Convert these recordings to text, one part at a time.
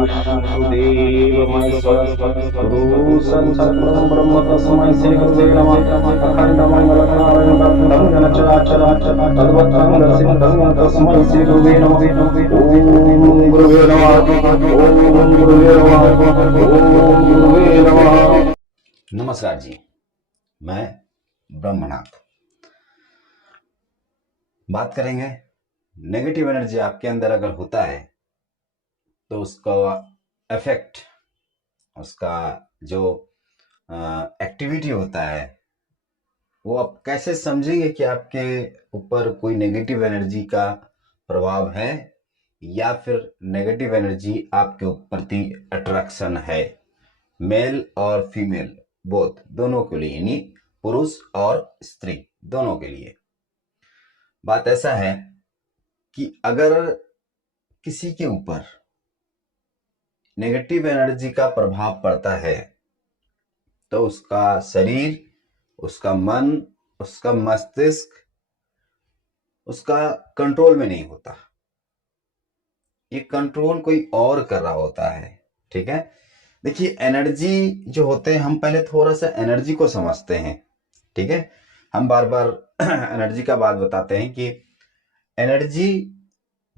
विष्णुदेव महेश्वर गुरु साक्षात् परम ब्रह्म तस्मै श्री गुरुवे नमः। अखंड मंगलकारं भक्तं जगच्चराचरं तद्भक्तं दर्शितं तस्मै श्री गुरुवे नमः। ओम गुरुवे नमः। ओम गुरुवे नमः। ओम गुरुवे नमः। नमस्कार जी, मैं ब्रह्मनाथ। बात करेंगे नेगेटिव एनर्जी आपके अंदर अगर होता है तो उसका इफेक्ट, उसका जो एक्टिविटी होता है वो आप कैसे समझेंगे कि आपके ऊपर कोई नेगेटिव एनर्जी का प्रभाव है या फिर नेगेटिव एनर्जी आपके प्रति अट्रैक्शन है। मेल और फीमेल बोथ, दोनों के लिए, यानी पुरुष और स्त्री दोनों के लिए। बात ऐसा है कि अगर किसी के ऊपर नेगेटिव एनर्जी का प्रभाव पड़ता है तो उसका शरीर, उसका मन, उसका मस्तिष्क उसका कंट्रोल में नहीं होता। ये कंट्रोल कोई और कर रहा होता है। ठीक है, देखिए एनर्जी जो होते हैं, हम पहले थोड़ा सा एनर्जी को समझते हैं। ठीक है, हम बार बार एनर्जी का बात बताते हैं कि एनर्जी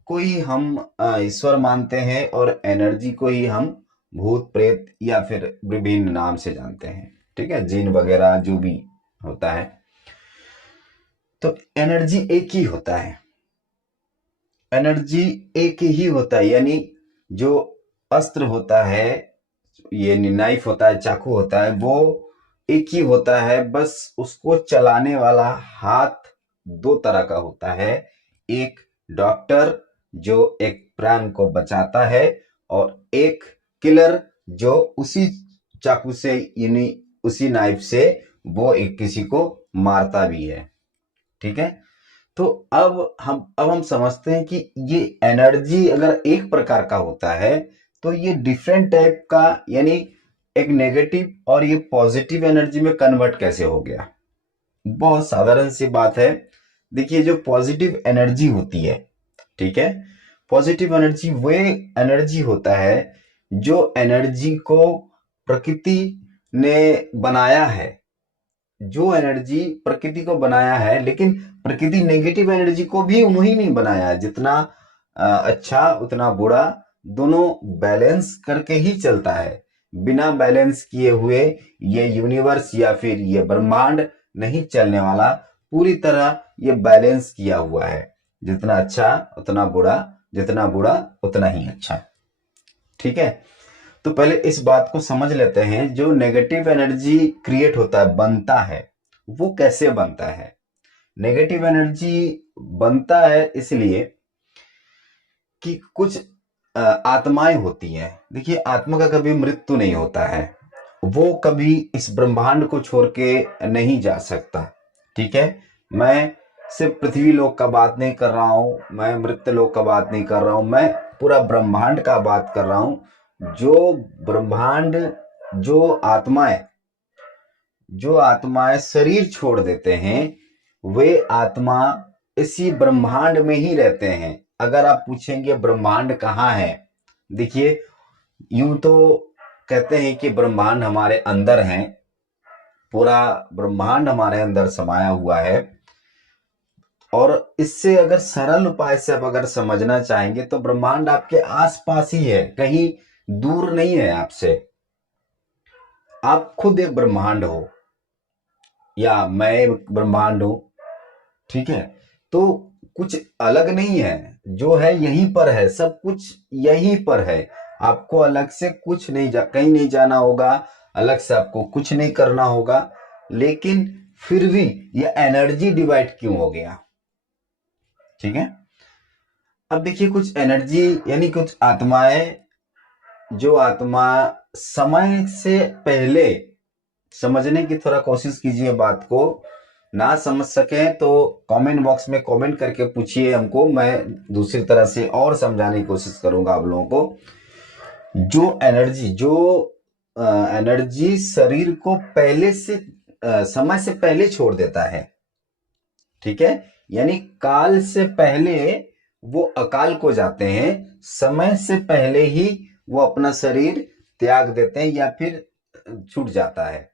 को ही हम ईश्वर मानते हैं और एनर्जी को ही हम भूत प्रेत या फिर विभिन्न नाम से जानते हैं। ठीक है, जिन वगैरह जो भी होता है, तो एनर्जी एक ही होता है। एनर्जी एक ही होता है, यानी जो अस्त्र होता है, ये नाइफ होता है, चाकू होता है, वो एक ही होता है। बस उसको चलाने वाला हाथ दो तरह का होता है। एक डॉक्टर जो एक प्राण को बचाता है और एक किलर जो उसी चाकू से, यानी उसी नाइफ से वो एक किसी को मारता भी है। ठीक है, तो अब हम समझते हैं कि ये एनर्जी अगर एक प्रकार का होता है तो ये डिफरेंट टाइप का, यानी एक नेगेटिव और ये पॉजिटिव एनर्जी में कन्वर्ट कैसे हो गया। बहुत साधारण सी बात है। देखिए, जो पॉजिटिव एनर्जी होती है, ठीक है, पॉजिटिव एनर्जी वे एनर्जी होता है जो एनर्जी को प्रकृति ने बनाया है, जो एनर्जी प्रकृति को बनाया है। लेकिन प्रकृति नेगेटिव एनर्जी को भी उन्हीं नहीं बनाया, जितना अच्छा उतना बुरा, दोनों बैलेंस करके ही चलता है। बिना बैलेंस किए हुए ये यूनिवर्स या फिर ये ब्रह्मांड नहीं चलने वाला। पूरी तरह ये बैलेंस किया हुआ है, जितना अच्छा उतना बुरा, जितना बुरा उतना ही अच्छा। ठीक है, तो पहले इस बात को समझ लेते हैं। जो नेगेटिव एनर्जी क्रिएट होता है, बनता है, वो कैसे बनता है। नेगेटिव एनर्जी बनता है इसलिए कि कुछ आत्माएं होती हैं। देखिए, आत्मा का कभी मृत्यु नहीं होता है, वो कभी इस ब्रह्मांड को छोड़ के नहीं जा सकता। ठीक है, मैं सिर्फ पृथ्वी लोक का बात नहीं कर रहा हूं, मैं मृत्यु लोक का बात नहीं कर रहा हूं, मैं पूरा ब्रह्मांड का बात कर रहा हूं। जो ब्रह्मांड, जो आत्माएं शरीर छोड़ देते हैं, वे आत्मा इसी ब्रह्मांड में ही रहते हैं। अगर आप पूछेंगे ब्रह्मांड कहाँ है, देखिए, यूं तो कहते हैं कि ब्रह्मांड हमारे अंदर है, पूरा ब्रह्मांड हमारे अंदर समाया हुआ है। और इससे अगर सरल उपाय से आप अगर समझना चाहेंगे तो ब्रह्मांड आपके आसपास ही है, कहीं दूर नहीं है आपसे। आप खुद एक ब्रह्मांड हो या मैं एक ब्रह्मांड हूं। ठीक है, तो कुछ अलग नहीं है, जो है यहीं पर है, सब कुछ यहीं पर है। आपको अलग से कुछ नहीं कहीं नहीं जाना होगा, अलग से आपको कुछ नहीं करना होगा। लेकिन फिर भी ये एनर्जी डिवाइड क्यों हो गया। ठीक है, अब देखिए, कुछ एनर्जी यानी कुछ आत्माएं, जो आत्मा समय से पहले, समझने की थोड़ा कोशिश कीजिए बात को। ना समझ सके तो कमेंट बॉक्स में कमेंट करके पूछिए हमको, मैं दूसरी तरह से और समझाने की कोशिश करूंगा आप लोगों को। जो एनर्जी शरीर को पहले से, समय से पहले छोड़ देता है। ठीक है, यानी काल से पहले वो अकाल को जाते हैं, समय से पहले ही वो अपना शरीर त्याग देते हैं या फिर छूट जाता है।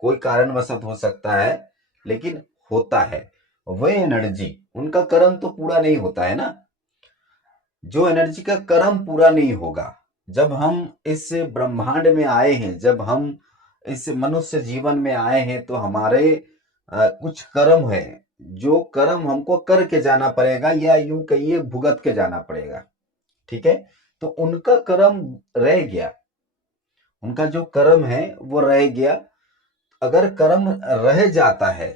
कोई कारणवशत हो सकता है, लेकिन होता है। वह एनर्जी, उनका कर्म तो पूरा नहीं होता है ना। जो एनर्जी का कर्म पूरा नहीं होगा, जब हम इस ब्रह्मांड में आए हैं, जब हम इस मनुष्य जीवन में आए हैं, तो हमारे कुछ कर्म है, जो कर्म हमको करके जाना पड़ेगा, या यूं कहिए भुगत के जाना पड़ेगा। ठीक है, तो उनका कर्म रह गया, उनका जो कर्म है वो रह गया। अगर कर्म रह जाता है,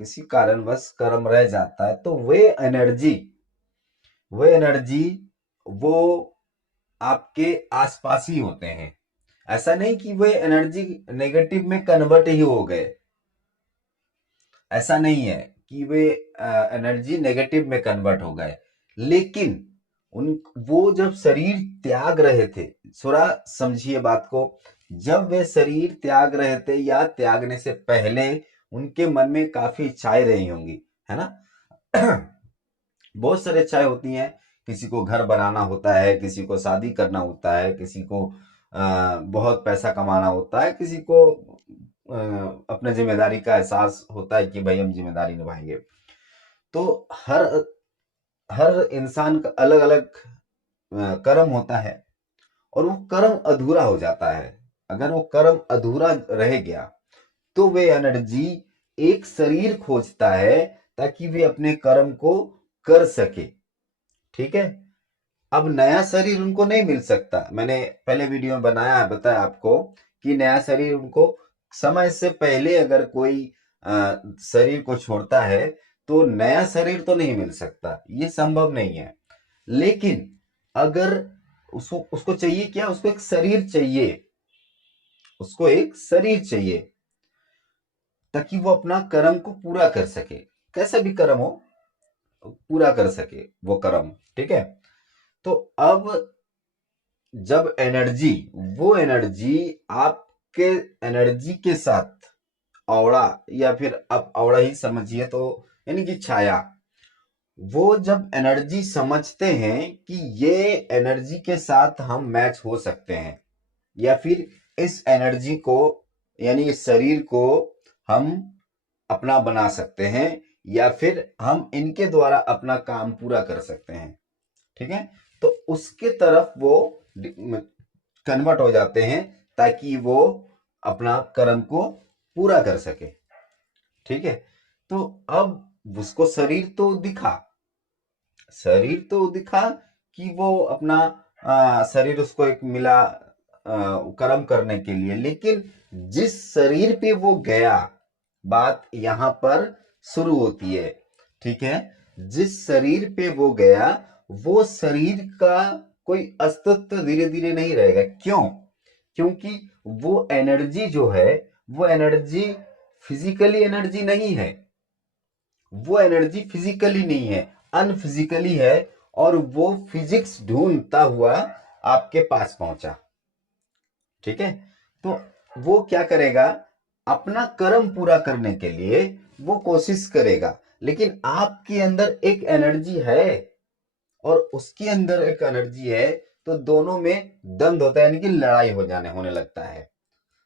किसी कारणवश कर्म रह जाता है, तो वे एनर्जी वो आपके आसपास ही होते हैं। ऐसा नहीं कि वे एनर्जी नेगेटिव में कन्वर्ट ही हो गए, ऐसा नहीं है कि वे एनर्जी नेगेटिव में कन्वर्ट हो गए, लेकिन उन वो जब शरीर त्याग रहे थे, थोड़ा समझिए बात को, जब वे शरीर त्याग रहे थे या त्यागने से पहले उनके मन में काफी इच्छाएं रही होंगी, है ना। बहुत सारी इच्छाएं होती हैं। किसी को घर बनाना होता है, किसी को शादी करना होता है, किसी को बहुत पैसा कमाना होता है, किसी को अपने जिम्मेदारी का एहसास होता है कि भाई हम जिम्मेदारी निभाएंगे। तो हर हर इंसान का अलग अलग कर्म होता है, और वो कर्म अधूरा हो जाता है। अगर वो कर्म अधूरा रह गया, तो वे एनर्जी एक शरीर खोजता है, ताकि वे अपने कर्म को कर सके। ठीक है, अब नया शरीर उनको नहीं मिल सकता। मैंने पहले वीडियो में बताया आपको कि नया शरीर उनको समय से पहले अगर कोई शरीर को छोड़ता है, तो नया शरीर तो नहीं मिल सकता, ये संभव नहीं है। लेकिन अगर उसको चाहिए क्या, उसको एक शरीर चाहिए, उसको एक शरीर चाहिए, ताकि वो अपना कर्म को पूरा कर सके। कैसा भी कर्म हो, पूरा कर सके वो कर्म। ठीक है, तो अब जब वो एनर्जी आपके एनर्जी के साथ औड़ा, या फिर आप औड़ा ही समझिए, तो यानी कि छाया, वो जब एनर्जी समझते हैं कि ये एनर्जी के साथ हम मैच हो सकते हैं, या फिर इस एनर्जी को, यानी इस शरीर को हम अपना बना सकते हैं, या फिर हम इनके द्वारा अपना काम पूरा कर सकते हैं। ठीक है, तो उसके तरफ वो कन्वर्ट हो जाते हैं, ताकि वो अपना कर्म को पूरा कर सके। ठीक है, तो अब उसको शरीर तो दिखा कि वो अपना शरीर उसको एक मिला कर्म करने के लिए, लेकिन जिस शरीर पे वो गया, बात यहां पर शुरू होती है। ठीक है, जिस शरीर पे वो गया, वो शरीर का कोई अस्तित्व धीरे धीरे नहीं रहेगा। क्यों? क्योंकि वो एनर्जी जो है, वो एनर्जी फिजिकली एनर्जी नहीं है, वो एनर्जी फिजिकली नहीं है, अनफिजिकली है, और वो फिजिक्स ढूंढता हुआ आपके पास पहुंचा। ठीक है, तो वो क्या करेगा, अपना कर्म पूरा करने के लिए वो कोशिश करेगा, लेकिन आपके अंदर एक एनर्जी है और उसके अंदर एक एनर्जी है, तो दोनों में द्वंद होता है, यानी कि लड़ाई होने लगता है।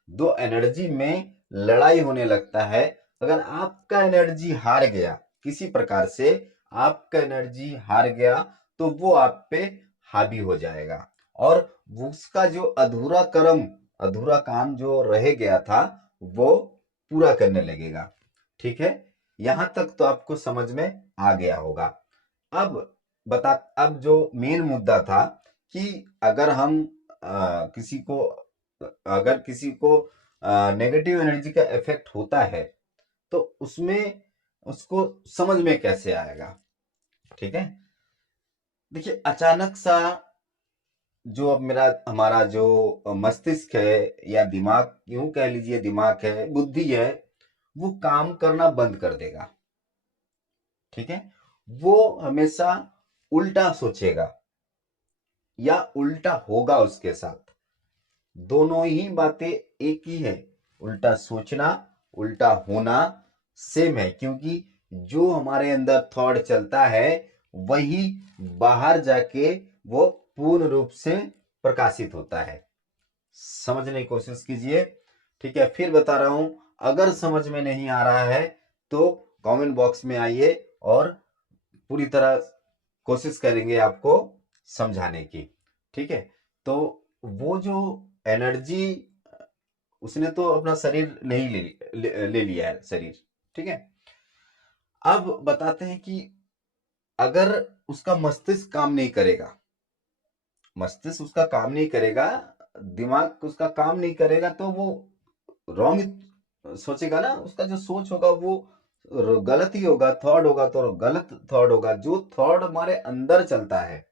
दो एनर्जी में लड़ाई होने लगता है। अगर आपका एनर्जी हार गया, किसी प्रकार से आपका एनर्जी हार गया, तो वो आप पे हावी हो जाएगा, और उसका जो अधूरा काम जो रह गया था, वो पूरा करने लगेगा। ठीक है, यहां तक तो आपको समझ में आ गया होगा। अब अब जो मेन मुद्दा था कि अगर हम किसी को अगर किसी को नेगेटिव एनर्जी का इफेक्ट होता है, तो उसमें उसको समझ में कैसे आएगा। ठीक है, देखिए, अचानक सा जो अब हमारा जो मस्तिष्क है, या दिमाग, यूं कह लीजिए, दिमाग है, बुद्धि है, वो काम करना बंद कर देगा। ठीक है, वो हमेशा उल्टा सोचेगा, या उल्टा होगा उसके साथ। दोनों ही बातें एक ही है, उल्टा सोचना, उल्टा होना सेम है, क्योंकि जो हमारे अंदर थॉट चलता है, वही बाहर जाके वो पूर्ण रूप से प्रकाशित होता है। समझने की कोशिश कीजिए। ठीक है, फिर बता रहा हूं, अगर समझ में नहीं आ रहा है तो कमेंट बॉक्स में आइए और पूरी तरह कोशिश करेंगे आपको समझाने की। ठीक है, तो वो जो एनर्जी, उसने तो अपना शरीर नहीं ले लिया है शरीर। ठीक है, अब बताते हैं कि अगर उसका मस्तिष्क काम नहीं करेगा, मस्तिष्क उसका काम नहीं करेगा, दिमाग उसका काम नहीं करेगा, तो वो रॉन्ग सोचेगा ना, उसका जो सोच होगा वो गलत ही होगा, थॉट होगा तो गलत थॉट होगा। जो थॉट हमारे अंदर चलता है,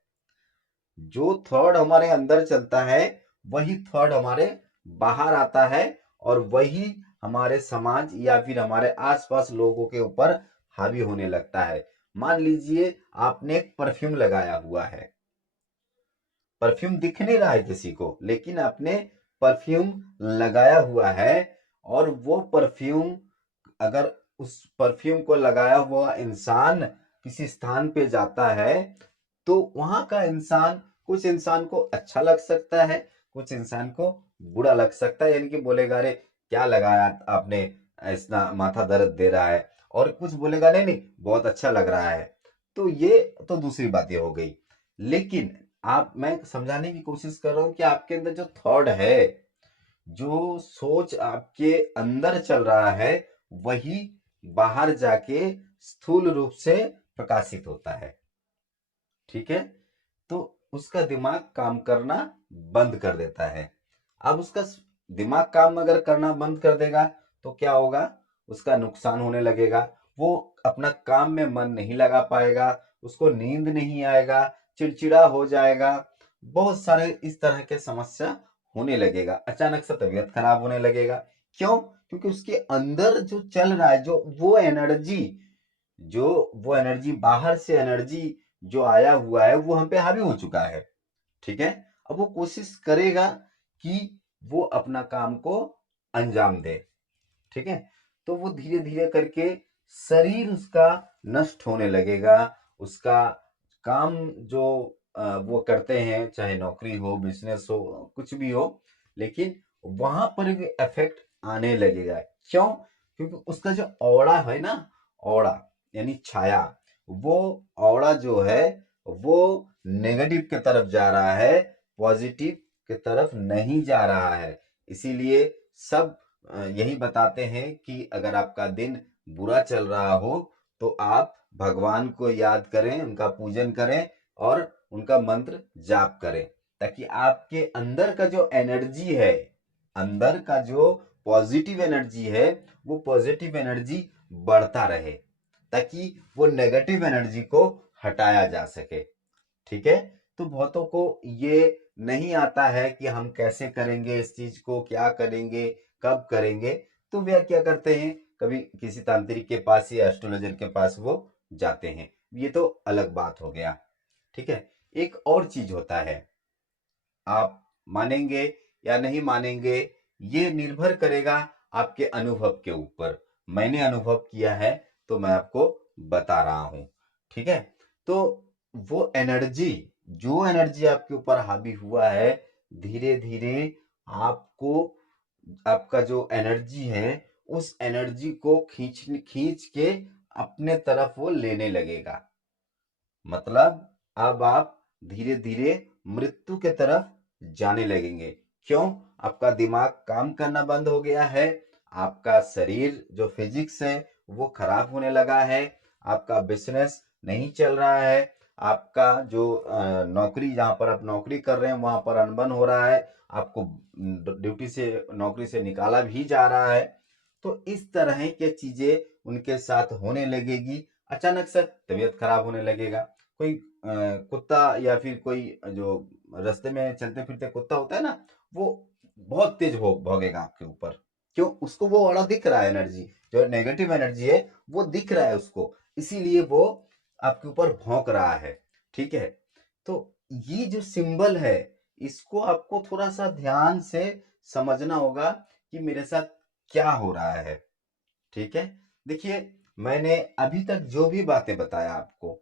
जो थॉट हमारे अंदर चलता है, वही थॉट हमारे बाहर आता है और वही हमारे समाज या फिर हमारे आसपास लोगों के ऊपर हावी होने लगता है। मान लीजिए आपने एक परफ्यूम लगाया हुआ है, परफ्यूम दिख नहीं रहा है किसी को, लेकिन आपने परफ्यूम लगाया हुआ है, और वो परफ्यूम, अगर उस परफ्यूम को लगाया हुआ इंसान किसी स्थान पे जाता है, तो वहां का इंसान, कुछ इंसान को अच्छा लग सकता है, कुछ इंसान को बुरा लग सकता है, यानी कि बोलेगा अरे क्या लगाया आपने, इतना माथा दर्द दे रहा है, और कुछ बोलेगा नहीं नहीं बहुत अच्छा लग रहा है। तो ये तो दूसरी बातें हो गई। लेकिन मैं समझाने की कोशिश कर रहा हूं कि आपके अंदर जो थॉट है, जो सोच आपके अंदर चल रहा है, वही बाहर जाके स्थूल रूप से प्रकाशित होता है। ठीक है, तो उसका दिमाग काम करना बंद कर देता है। अब उसका दिमाग काम अगर करना बंद कर देगा तो क्या होगा, उसका नुकसान होने लगेगा। वो अपना काम में मन नहीं लगा पाएगा, उसको नींद नहीं आएगा, चिड़चिड़ा हो जाएगा, बहुत सारे इस तरह के समस्या होने लगेगा, अचानक से तबीयत खराब होने लगेगा। क्यों? क्योंकि उसके अंदर जो चल रहा है, जो वो एनर्जी बाहर से एनर्जी जो आया हुआ है, वो हम पे हावी हो चुका है। ठीक है, अब वो कोशिश करेगा कि वो अपना काम को अंजाम दे। ठीक है, तो वो धीरे धीरे करके शरीर उसका नष्ट होने लगेगा। उसका काम जो वो करते हैं, चाहे नौकरी हो, बिजनेस हो, कुछ भी हो, लेकिन वहां पर भी इफेक्ट आने लगेगा। क्यों? क्योंकि उसका जो औड़ा है ना, औड़ा यानी छाया, वो औड़ा जो है वो नेगेटिव की तरफ जा रहा है, पॉजिटिव की तरफ नहीं जा रहा है। इसीलिए सब यही बताते हैं कि अगर आपका दिन बुरा चल रहा हो तो आप भगवान को याद करें, उनका पूजन करें और उनका मंत्र जाप करें, ताकि आपके अंदर का जो एनर्जी है, अंदर का जो पॉजिटिव एनर्जी है, वो पॉजिटिव एनर्जी बढ़ता रहे, ताकि वो नेगेटिव एनर्जी को हटाया जा सके। ठीक है, तो बहुतों को ये नहीं आता है कि हम कैसे करेंगे इस चीज को, क्या करेंगे, कब करेंगे। तो वे क्या करते हैं, कभी किसी तांत्रिक के पास या एस्ट्रोलॉजर के पास वो जाते हैं, ये तो अलग बात हो गया। ठीक है, एक और चीज होता है, आप मानेंगे या नहीं मानेंगे, ये निर्भर करेगा आपके अनुभव के ऊपर। मैंने अनुभव किया है तो मैं आपको बता रहा हूं। ठीक है, तो वो एनर्जी, जो एनर्जी आपके ऊपर हावी हुआ है, धीरे धीरे आपको, आपका जो एनर्जी है, उस एनर्जी को खींच खींच के अपने तरफ वो लेने लगेगा। मतलब अब आप धीरे धीरे मृत्यु के तरफ जाने लगेंगे। क्यों? आपका दिमाग काम करना बंद हो गया है, आपका शरीर जो फिजिक्स है वो खराब होने लगा है, आपका बिजनेस नहीं चल रहा है, आपका जो नौकरी, जहां पर आप नौकरी कर रहे हैं वहां पर अनबन हो रहा है, आपको ड्यूटी से, नौकरी से निकाला भी जा रहा है। तो इस तरह के चीजें उनके साथ होने लगेगी, अचानक से तबीयत खराब होने लगेगा। कोई कुत्ता या फिर कोई जो रास्ते में चलते फिरते कुत्ता होता है ना, वो बहुत तेज भौंकेगा आपके ऊपर। क्यों? उसको वो वाला दिख रहा है, एनर्जी जो नेगेटिव एनर्जी है वो दिख रहा है उसको, इसीलिए वो आपके ऊपर भौंक रहा है। ठीक है, तो ये जो सिंबल है, इसको आपको थोड़ा सा ध्यान से समझना होगा कि मेरे साथ क्या हो रहा है। ठीक है, देखिए, मैंने अभी तक जो भी बातें बताया आपको,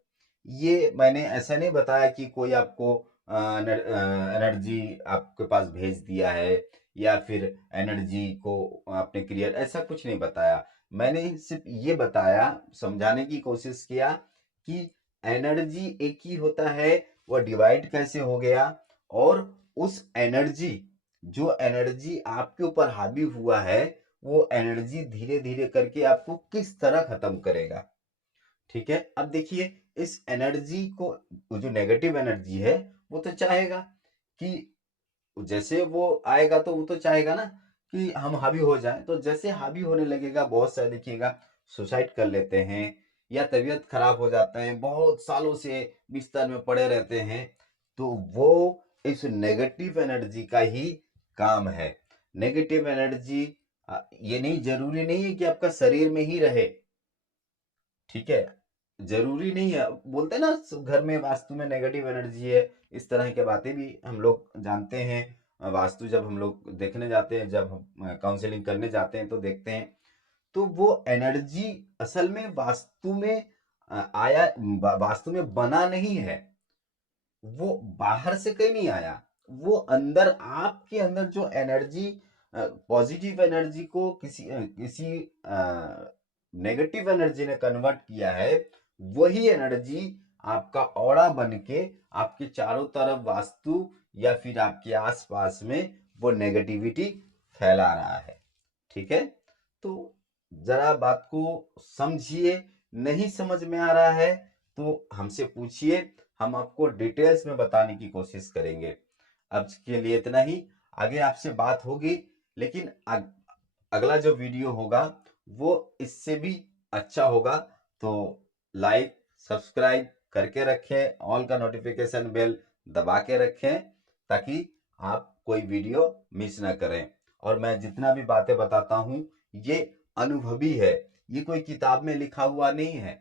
ये मैंने ऐसा नहीं बताया कि कोई आपको एनर्जी आपके पास भेज दिया है या फिर एनर्जी को आपने क्रिएट, ऐसा कुछ नहीं बताया। मैंने सिर्फ ये बताया, समझाने की कोशिश किया कि एनर्जी एक ही होता है, वह डिवाइड कैसे हो गया, और उस एनर्जी, जो एनर्जी आपके ऊपर हावी हुआ है, वो एनर्जी धीरे धीरे करके आपको किस तरह खत्म करेगा। ठीक है, अब देखिए इस एनर्जी को, वो जो नेगेटिव एनर्जी है, वो तो चाहेगा कि जैसे वो आएगा तो वो तो चाहेगा ना कि हम हावी हो जाएं। तो जैसे हावी होने लगेगा, बहुत सारे देखिएगा सुसाइड कर लेते हैं या तबीयत खराब हो जाता है, बहुत सालों से बिस्तर में पड़े रहते हैं। तो वो इस नेगेटिव एनर्जी का ही काम है। नेगेटिव एनर्जी, ये नहीं, जरूरी नहीं है कि आपका शरीर में ही रहे। ठीक है, जरूरी नहीं है। बोलते हैं ना घर में वास्तु में नेगेटिव एनर्जी है, इस तरह की बातें भी हम लोग जानते हैं। वास्तु जब हम लोग देखने जाते हैं, जब हम काउंसलिंग करने जाते हैं तो देखते हैं, तो वो एनर्जी असल में वास्तु में आया, वास्तु में बना नहीं है, वो बाहर से कहीं नहीं आया। वो अंदर, आपके अंदर जो एनर्जी, पॉजिटिव एनर्जी को किसी नेगेटिव एनर्जी ने कन्वर्ट किया है, वही एनर्जी आपका ऑरा बन के आपके चारों तरफ वास्तु या फिर आपके आसपास में वो नेगेटिविटी फैला रहा है। ठीक है, तो जरा बात को समझिए। नहीं समझ में आ रहा है तो हमसे पूछिए, हम आपको डिटेल्स में बताने की कोशिश करेंगे। अब के लिए इतना ही, आगे आपसे बात होगी, लेकिन अगला जो वीडियो होगा वो इससे भी अच्छा होगा। तो लाइक सब्सक्राइब करके रखें, ऑल का नोटिफिकेशन बेल दबा के रखें, ताकि आप कोई वीडियो मिस ना करें। और मैं जितना भी बातें बताता हूं, ये अनुभवी है, ये कोई किताब में लिखा हुआ नहीं है।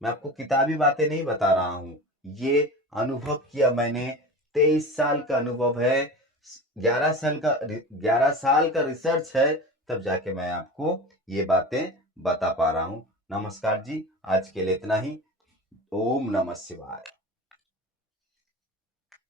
मैं आपको किताबी बातें नहीं बता रहा हूं, ये अनुभव किया मैंने। 23 साल का अनुभव है, 11 साल का रिसर्च है, तब जाके मैं आपको ये बातें बता पा रहा हूं। नमस्कार जी, आज के लिए इतना ही। ओम नमः शिवाय।